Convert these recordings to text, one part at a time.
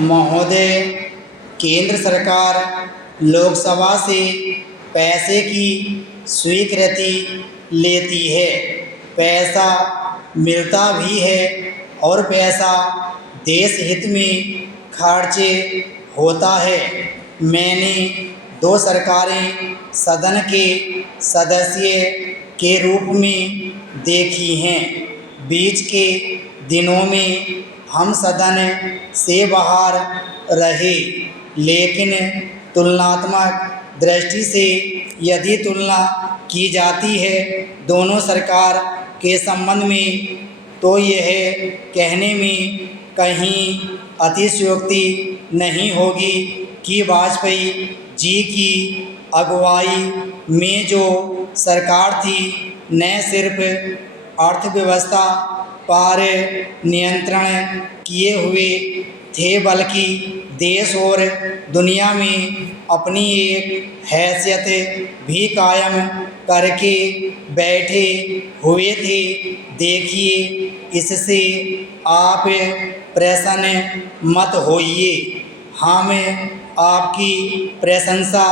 महोदय, केंद्र सरकार लोकसभा से पैसे की स्वीकृति लेती है, पैसा मिलता भी है और पैसा देश हित में खर्च होता है। मैंने 2 सरकारें सदन के सदस्य के रूप में देखी हैं। बीच के दिनों में हम सदन से बाहर रहे, लेकिन तुलनात्मक दृष्टि से यदि तुलना की जाती है दोनों सरकार के संबंध में, तो यह कहने में कहीं अतिशयोक्ति नहीं होगी कि वाजपेयी जी की अगुवाई में जो सरकार थी, न सिर्फ अर्थव्यवस्था पर नियंत्रण किए हुए थे, बल्कि देश और दुनिया में अपनी एक हैसियत भी कायम करके बैठे हुए थे। देखिए, इससे आप प्रसन्न मत होइए। हम आपकी प्रशंसा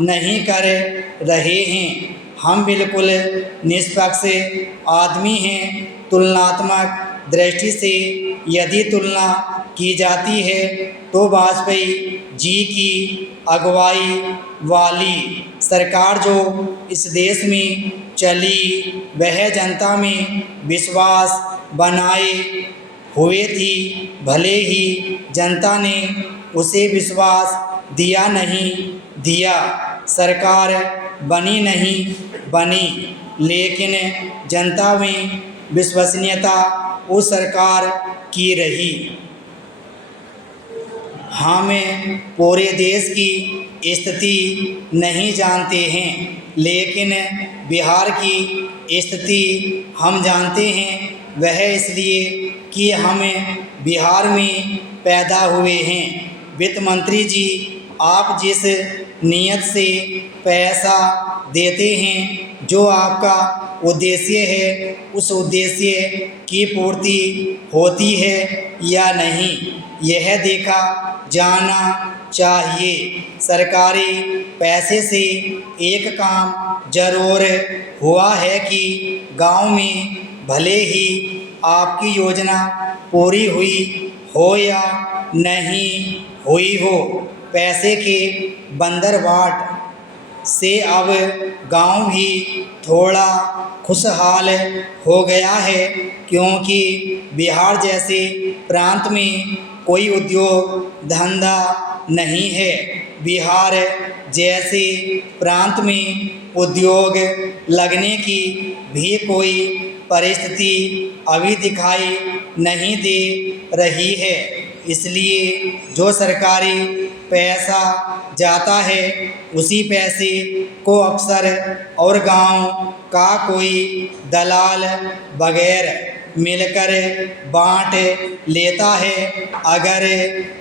नहीं कर रहे हैं, हम बिल्कुल निष्पक्ष आदमी हैं। तुलनात्मक दृष्टि से यदि तुलना की जाती है तो वाजपेयी जी की अगुवाई वाली सरकार जो इस देश में चली, वह जनता में विश्वास बनाए हुए थी। भले ही जनता ने उसे विश्वास दिया नहीं दिया, सरकार बनी नहीं बनी, लेकिन जनता में विश्वसनीयता उस सरकार की रही। हम पूरे देश की स्थिति नहीं जानते हैं, लेकिन बिहार की स्थिति हम जानते हैं। वह इसलिए कि हम बिहार में पैदा हुए हैं। वित्त मंत्री जी, आप जिस नीयत से पैसा देते हैं, जो आपका उद्देश्य है, उस उद्देश्य की पूर्ति होती है या नहीं, यह देखा जाना चाहिए। सरकारी पैसे से एक काम जरूर हुआ है कि गांव में भले ही आपकी योजना पूरी हुई हो या नहीं हुई हो, पैसे के बंदरबाट से अब गांव भी थोड़ा खुशहाल हो गया है, क्योंकि बिहार जैसे प्रांत में कोई उद्योग धंधा नहीं है। बिहार जैसे प्रांत में उद्योग लगने की भी कोई परिस्थिति अभी दिखाई नहीं दे रही है। इसलिए जो सरकारी पैसा जाता है, उसी पैसे को अफसर और गांव का कोई दलाल बगैर मिलकर बांट लेता है। अगर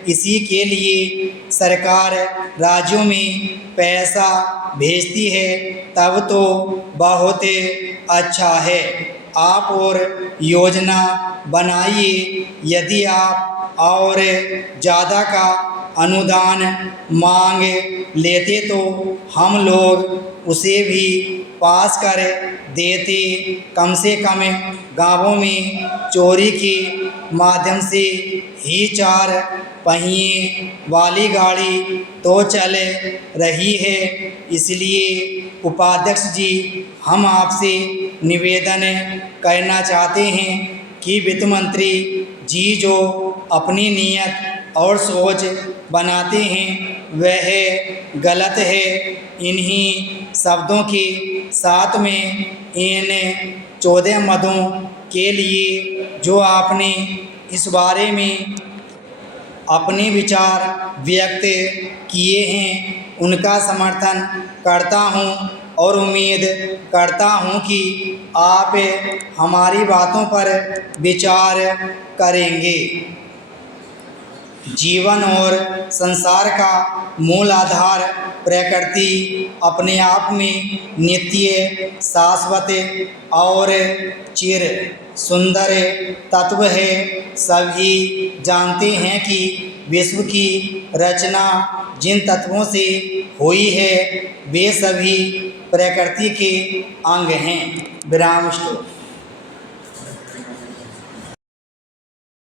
इसी के लिए सरकार राज्यों में पैसा भेजती है, तब तो बहुत अच्छा है। आप और योजना बनाइए। यदि आप और ज़्यादा का अनुदान मांग लेते तो हम लोग उसे भी पास कर देते। कम से कम गांवों में चोरी के माध्यम से ही 4 पहिए वाली गाड़ी तो चल रही है। इसलिए उपाध्यक्ष जी, हम आपसे निवेदन करना चाहते हैं कि वित्त मंत्री जी जो अपनी नीयत और सोच बनाते हैं वह गलत है। इन्हीं शब्दों के साथ में इन 14 मदों के लिए जो आपने इस बारे में अपने विचार व्यक्त किए हैं, उनका समर्थन करता हूं और उम्मीद करता हूं कि आप हमारी बातों पर विचार करेंगे। जीवन और संसार का मूल आधार प्रकृति अपने आप में नित्य, शाश्वत और चिर सुंदर तत्व है। सभी जानते हैं कि विश्व की रचना जिन तत्वों से हुई है वे सभी प्रकृति के अंग हैं। विराम स्टॉप।